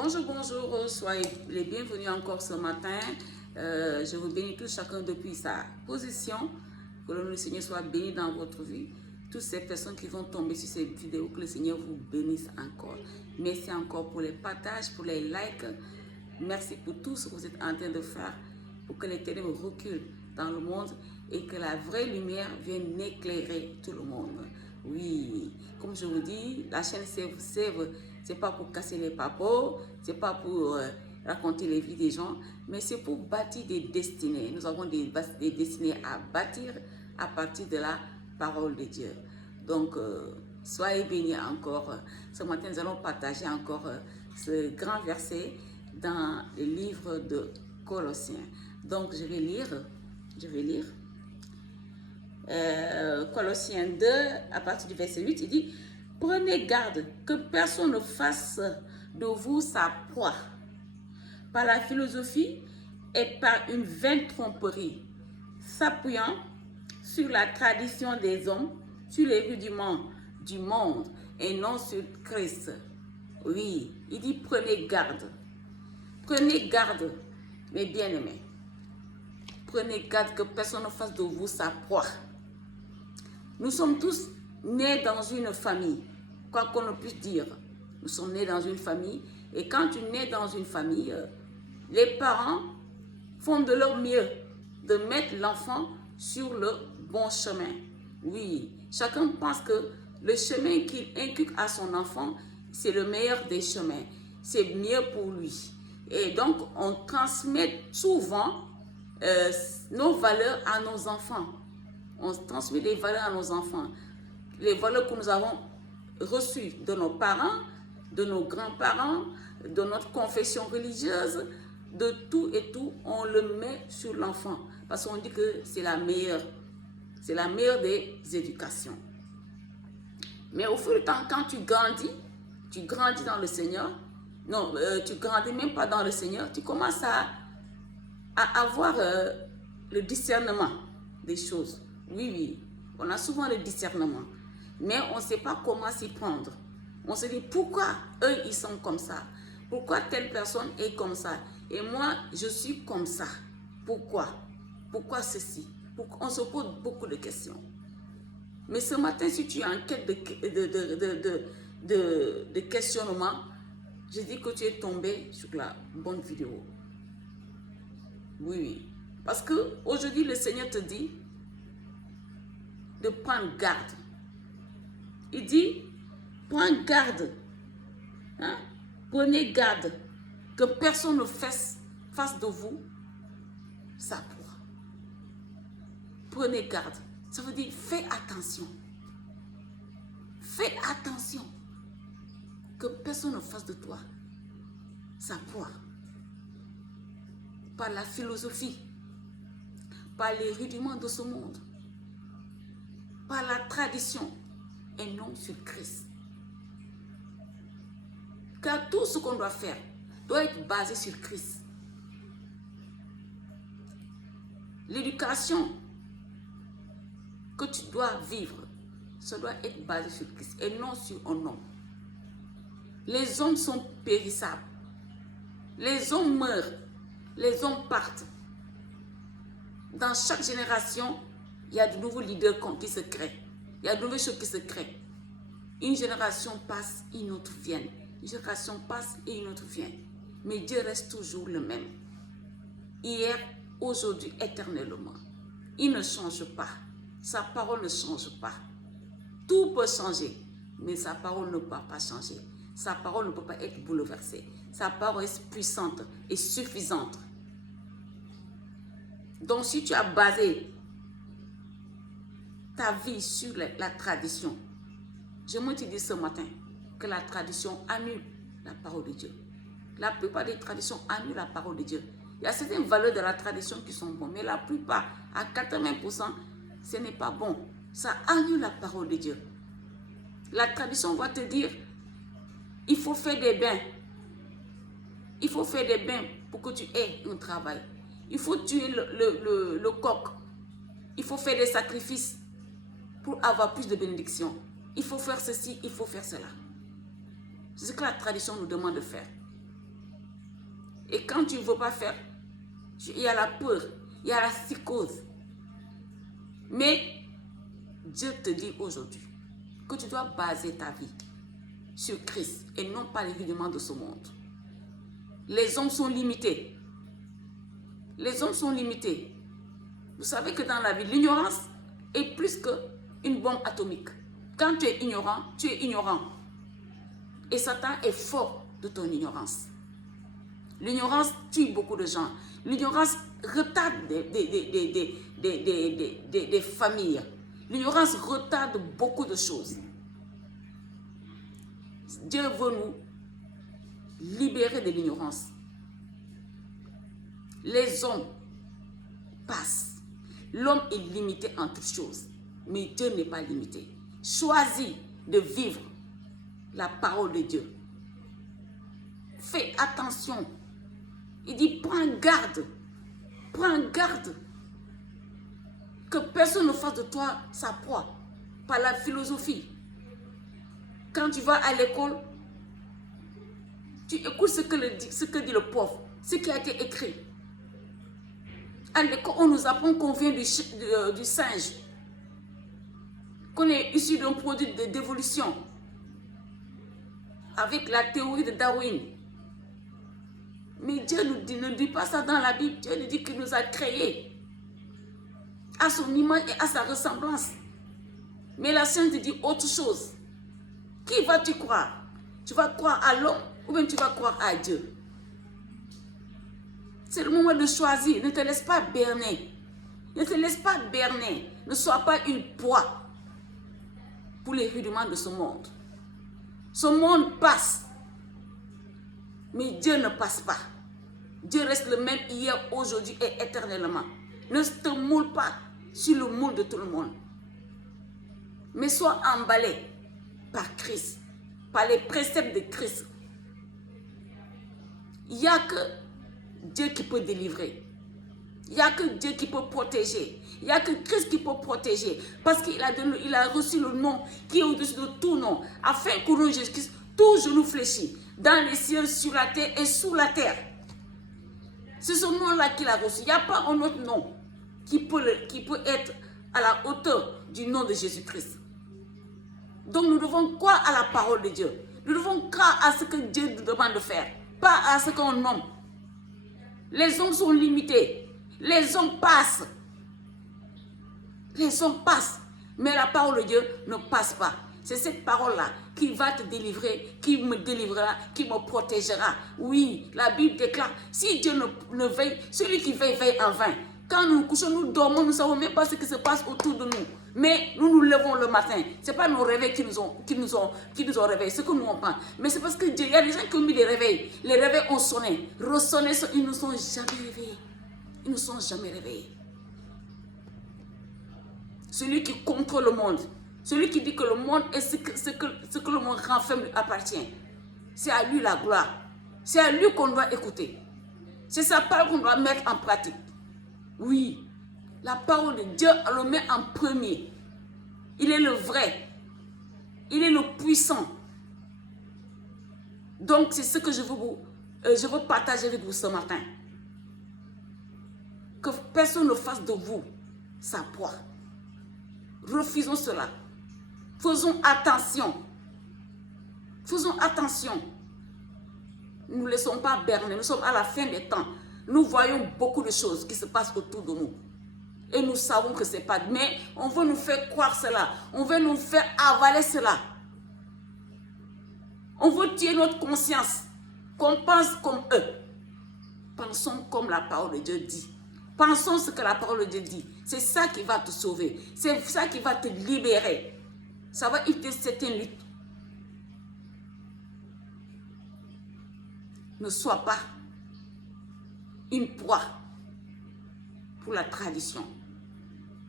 Bonjour, bonjour, soyez les bienvenus encore ce matin. Je vous bénis tous chacun depuis sa position. Que le nom du Seigneur soit béni dans votre vie. Toutes ces personnes qui vont tomber sur cette vidéo, que le Seigneur vous bénisse encore. Merci encore pour les partages, pour les likes. Merci pour tout ce que vous êtes en train de faire pour que les ténèbres reculent dans le monde et que la vraie lumière vienne éclairer tout le monde. Oui, comme je vous dis, la chaîne Sève, c'est pas pour casser les papos, c'est pas pour raconter les vies des gens, mais c'est pour bâtir des destinées. Nous avons des destinées à bâtir à partir de la parole de Dieu. Donc, soyez bénis encore. Ce matin, nous allons partager encore ce grand verset dans le livre de Colossiens. Donc, je vais lire. Colossiens 2, à partir du verset 8, il dit: prenez garde que personne ne fasse de vous sa proie par la philosophie et par une vaine tromperie, s'appuyant sur la tradition des hommes, sur les rudiments du monde et non sur Christ. Oui, il dit prenez garde, mes bien-aimés. Prenez garde que personne ne fasse de vous sa proie. Nous sommes tous nés dans une famille, quoi qu'on puisse dire. Nous sommes nés dans une famille et quand tu nais dans une famille, les parents font de leur mieux de mettre l'enfant sur le bon chemin. Oui, chacun pense que le chemin qu'il inculque à son enfant, c'est le meilleur des chemins. C'est mieux pour lui. Et donc, on transmet souvent nos valeurs à nos enfants. On transmet des valeurs à nos enfants. Les valeurs que nous avons reçues de nos parents, de nos grands-parents, de notre confession religieuse, de tout et tout, on le met sur l'enfant. Parce qu'on dit que c'est la meilleure. C'est la meilleure des éducations. Mais au fur et à mesure, quand tu grandis dans le Seigneur. Non, tu grandis même pas dans le Seigneur. Tu commences à avoir le discernement des choses. Oui, on a souvent le discernement, mais on ne sait pas comment s'y prendre. On se dit pourquoi eux ils sont comme ça, pourquoi telle personne est comme ça, et moi je suis comme ça. Pourquoi ceci? On se pose beaucoup de questions. Mais ce matin, si tu es en quête de questionnement, je dis que tu es tombé sur la bonne vidéo. Oui. Parce que aujourd'hui le Seigneur te dit de prendre garde. Il dit, prends garde. Hein? Prenez garde que personne ne fasse de vous sa proie. Prenez garde. Ça veut dire, fais attention. Fais attention que personne ne fasse de toi sa proie. Par la philosophie, par les rudiments de ce monde, par la tradition et non sur Christ. Car tout ce qu'on doit faire doit être basé sur Christ. L'éducation que tu dois vivre, ça doit être basé sur Christ et non sur un homme. Les hommes sont périssables. Les hommes meurent. Les hommes partent. Dans chaque génération, il y a de nouveaux leaders qui se créent. Il y a de nouvelles choses qui se créent. Une génération passe, une autre vient. Une génération passe et une autre vient. Mais Dieu reste toujours le même. Hier, aujourd'hui, éternellement. Il ne change pas. Sa parole ne change pas. Tout peut changer, mais sa parole ne peut pas changer. Sa parole ne peut pas être bouleversée. Sa parole est puissante et suffisante. Donc, si tu as basé ta vie sur la tradition, je me dis ce matin que la tradition annule la parole de Dieu. La plupart des traditions annulent la parole de Dieu. Il y a certaines valeurs de la tradition qui sont bonnes, mais la plupart, à 80%, ce n'est pas bon. Ça annule la parole de Dieu. La tradition va te dire, il faut faire des bains. Il faut faire des bains pour que tu aies un travail. Il faut tuer le coq. Il faut faire des sacrifices pour avoir plus de bénédictions. Il faut faire ceci, il faut faire cela. C'est ce que la tradition nous demande de faire. Et quand tu ne veux pas faire, il y a la peur, il y a la psychose. Mais Dieu te dit aujourd'hui que tu dois baser ta vie sur Christ et non pas les rudiments de ce monde. Les hommes sont limités. Les hommes sont limités. Vous savez que dans la vie, l'ignorance est plus qu'une bombe atomique. Quand tu es ignorant, tu es ignorant. Et Satan est fort de ton ignorance. L'ignorance tue beaucoup de gens. L'ignorance retarde des familles. L'ignorance retarde beaucoup de choses. Dieu veut nous libérer de l'ignorance. Les hommes passent. L'homme est limité en toutes choses. Mais Dieu n'est pas limité. Choisis de vivre la parole de Dieu. Fais attention. Il dit, prends garde. Prends garde. Que personne ne fasse de toi sa proie. Par la philosophie. Quand tu vas à l'école, tu écoutes ce que dit le pauvre. Ce qui a été écrit. À l'école, on nous apprend qu'on vient du singe. Qu'on est issu d'un produit d'évolution. Avec la théorie de Darwin. Mais Dieu ne dit pas ça dans la Bible. Dieu nous dit qu'il nous a créés à son image et à sa ressemblance. Mais la science te dit autre chose. Qui vas-tu croire? Tu vas croire à l'homme ou bien tu vas croire à Dieu? C'est le moment de choisir. Ne te laisse pas berner. Ne te laisse pas berner. Ne sois pas une proie pour les rudiments de ce monde. Ce monde passe. Mais Dieu ne passe pas. Dieu reste le même hier, aujourd'hui et éternellement. Ne te moule pas sur le moule de tout le monde. Mais sois emballé par Christ, par les préceptes de Christ. Il n'y a que Dieu qui peut délivrer. Il n'y a que Dieu qui peut protéger. Il n'y a que Christ qui peut protéger. Parce qu'il a reçu le nom qui est au-dessus de tout nom. Afin qu'au nom de Jésus-Christ, tout genou fléchit. Dans les cieux, sur la terre et sous la terre. C'est ce nom-là qu'il a reçu. Il n'y a pas un autre nom qui peut être à la hauteur du nom de Jésus-Christ. Donc nous devons croire à la parole de Dieu. Nous devons croire à ce que Dieu nous demande de faire. Pas à ce qu'on nomme. Les hommes sont limités. Les hommes passent. Les hommes passent. Mais la parole de Dieu ne passe pas. C'est cette parole-là qui va te délivrer, qui me délivrera, qui me protégera. Oui, la Bible déclare, si Dieu ne veille, celui qui veille, veille en vain. Quand nous nous couchons, nous dormons, nous ne savons même pas ce qui se passe autour de nous. Mais nous nous levons le matin. Ce n'est pas nos réveils qui nous ont réveillés, ce que nous on pense. Mais c'est parce que Dieu, il y a des gens qui ont mis des réveils. Les réveils ont sonné, ressonné, ils ne sont jamais réveillés. Ils ne sont jamais réveillés. Celui qui contrôle le monde, celui qui dit que le monde est ce que le monde renferme lui appartient. C'est à lui la gloire. C'est à lui qu'on doit écouter. C'est sa parole qu'on doit mettre en pratique. Oui, la parole de Dieu, on le met en premier. Il est le vrai. Il est le puissant. Donc, c'est ce que je veux partager avec vous ce matin. Que personne ne fasse de vous sa proie. Refusons cela. Faisons attention. Faisons attention. Nous ne laissons pas berner. Nous sommes à la fin des temps. Nous voyons beaucoup de choses qui se passent autour de nous. Et nous savons que ce n'est pas. Mais on veut nous faire croire cela. On veut nous faire avaler cela. On veut tuer notre conscience. Qu'on pense comme eux. Pensons comme la parole de Dieu dit. Pensons ce que la parole de Dieu dit. C'est ça qui va te sauver. C'est ça qui va te libérer. Ça va éviter certaines luttes. Ne sois pas une proie pour la tradition.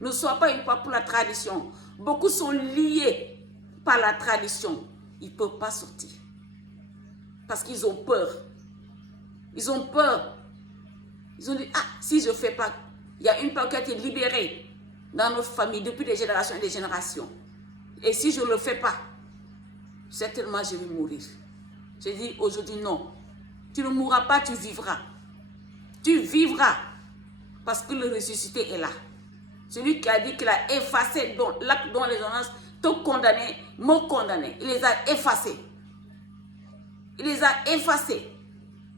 Ne sois pas une proie pour la tradition. Beaucoup sont liés par la tradition. Ils ne peuvent pas sortir. Parce qu'ils ont peur. Ils ont peur. Ils ont dit, ah, si je ne fais pas, il y a une peur qui a été libérée dans notre famille depuis des générations et des générations. Et si je ne le fais pas, certainement je vais mourir. Je dis aujourd'hui non. Tu ne mourras pas, tu vivras. Tu vivras parce que le ressuscité est là. Celui qui a dit qu'il a effacé l'acte dont les ordonnances te condamnaient, me condamnaient. Il les a effacés. Il les a effacés.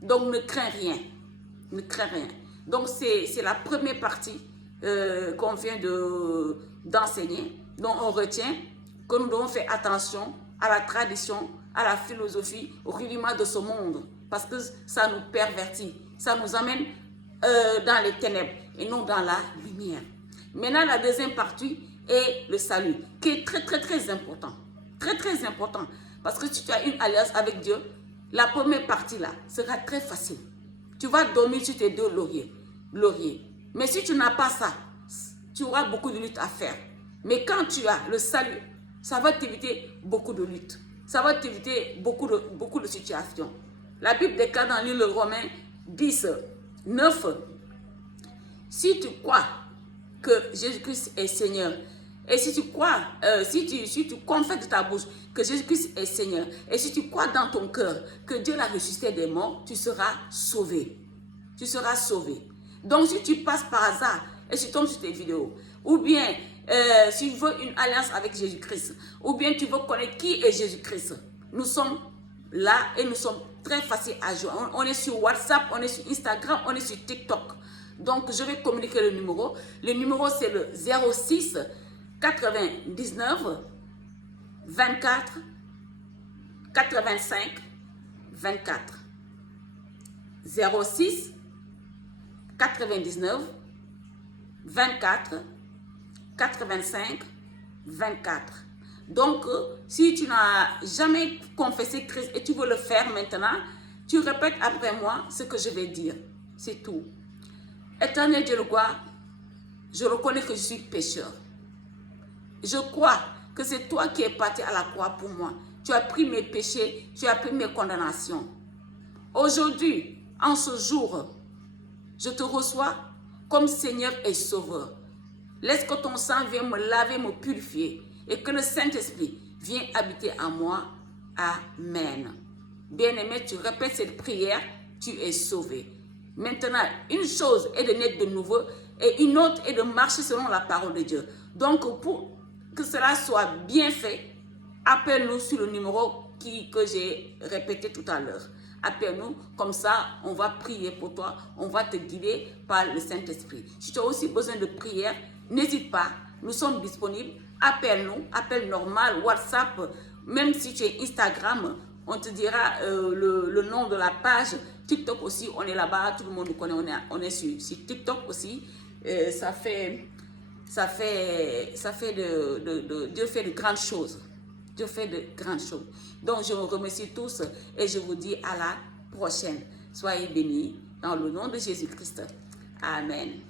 Donc ne crains rien. Ne crains rien. Donc c'est la première partie qu'on vient d'enseigner, dont on retient que nous devons faire attention à la tradition, à la philosophie, au rudiment de ce monde. Parce que ça nous pervertit. Ça nous amène dans les ténèbres et non dans la lumière. Maintenant, la deuxième partie est le salut, qui est très, très, très important. Très, très important. Parce que si tu as une alliance avec Dieu, la première partie là sera très facile. Tu vas dormir sur tes deux lauriers. Mais si tu n'as pas ça, tu auras beaucoup de luttes à faire. Mais quand tu as le salut, ça va t'éviter beaucoup de luttes. Ça va t'éviter beaucoup de situations. La Bible déclare dans le livre Romains 10, 9, si tu crois que Jésus-Christ est Seigneur, et si tu crois, si tu confesses de ta bouche que Jésus-Christ est Seigneur, et si tu crois dans ton cœur que Dieu l'a ressuscité des morts, tu seras sauvé. Tu seras sauvé. Donc si tu passes par hasard et tu tombes sur tes vidéos, ou bien si tu veux une alliance avec Jésus-Christ, ou bien tu veux connaître qui est Jésus-Christ, nous sommes là et nous sommes très faciles à joindre. On est sur WhatsApp, on est sur Instagram, on est sur TikTok. Donc je vais communiquer le numéro. Le numéro c'est le 06 99 24 85 24. 06 99 24 85 24. Donc, si tu n'as jamais confessé Christ et tu veux le faire maintenant, tu répètes après moi ce que je vais dire. C'est tout. Éternel Dieu de gloire, je reconnais que je suis pécheur. Je crois que c'est toi qui es parti à la croix pour moi. Tu as pris mes péchés, tu as pris mes condamnations. Aujourd'hui, en ce jour, je te reçois comme Seigneur et Sauveur. Laisse que ton sang vienne me laver, me purifier et que le Saint-Esprit vienne habiter en moi. Amen. Bien-aimé, tu répètes cette prière, tu es sauvé. Maintenant, une chose est de naître de nouveau et une autre est de marcher selon la parole de Dieu. Donc, pour que cela soit bien fait, appelle-nous sur le numéro que j'ai répété tout à l'heure. Appelle-nous, comme ça, on va prier pour toi, on va te guider par le Saint-Esprit. Si tu as aussi besoin de prière, n'hésite pas, nous sommes disponibles. Appelle-nous, appel normal, WhatsApp, même si tu es Instagram, on te dira le nom de la page. TikTok aussi, on est là-bas, tout le monde nous connaît, on est sur TikTok aussi. Dieu fait de grandes choses. Dieu fait de grandes choses. Donc, je vous remercie tous et je vous dis à la prochaine. Soyez bénis dans le nom de Jésus-Christ. Amen.